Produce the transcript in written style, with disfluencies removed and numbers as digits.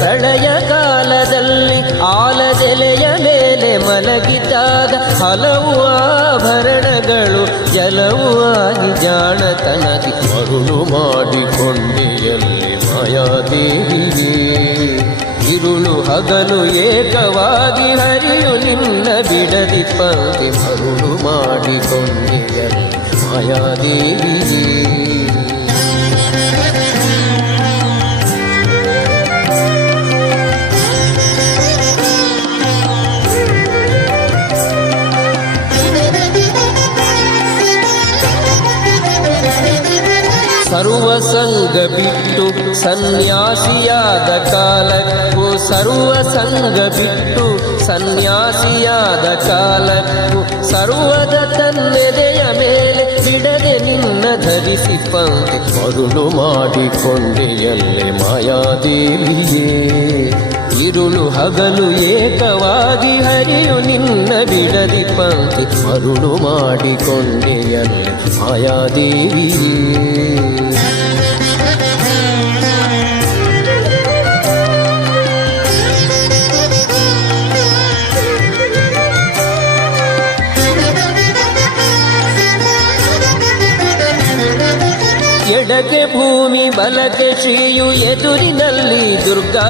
ಪ್ರಳಯ ಕಾಲದಲ್ಲಿ ಆಲದೆಲೆಯ ಮೇಲೆ ಮಲಗಿದಾಗ ಹಲವು ಆಭರಣಗಳು ಜಲವು ಆಗಿ ಜಾಣತನದಿ ಮರುಳು ಮಾಡಿಕೊಂಡೆಯಲ್ಲಿ ಮಾಯಾದೇವಿಯೇ. ಇರುಳು ಹಗಲು ಏಕವಾಗಿ ಹರಿಯು ನಿನ್ನ ಬಿಡದಿ ಪಂಕ್ತಿ ಮರುಳು ಮಾಡಿಕೊಂಡೆಯಲ್ಲಿ ಮಾಯಾದೇವಿಯೇ. ಸರ್ವ ಸಂಗ ಬಿಟ್ಟು ಸನ್ಯಾಸಿಯಾದ ಕಾಲಕ್ಕೂ ಸರ್ವ ಸಂಗ ಬಿಟ್ಟು ಸನ್ಯಾಸಿಯಾದ ಕಾಲಕ್ಕೂ ಸರ್ವದ ತನ್ನೆದೆಯ ಮೇಲೆ ಬಿಡದೆ ನಿನ್ನ ಧರಿಸಿ ಪಂಕ್ತಿ ಮರುಳು ಮಾಡಿಕೊಂಡೆಯಲ್ಲೇ ಮಾಯಾದೇವಿಯೇ. ಇರುಳು ಹಗಲು ಏಕವಾಗಿ ಹರಿಯು ನಿನ್ನ ಬಿಡದಿ ಪಂಕ್ತಿ ಮರುಳು ಮಾಡಿಕೊಂಡೆಯಲ್ಲೇ ಮಾಯಾದೇವಿಯೇ. ಎಡಕ್ಕೆ ಭೂಮಿ ಬಲಕ್ಕೆ ಶ್ರೀಯು ಎದುರಿನಲ್ಲಿ ದುರ್ಗಾ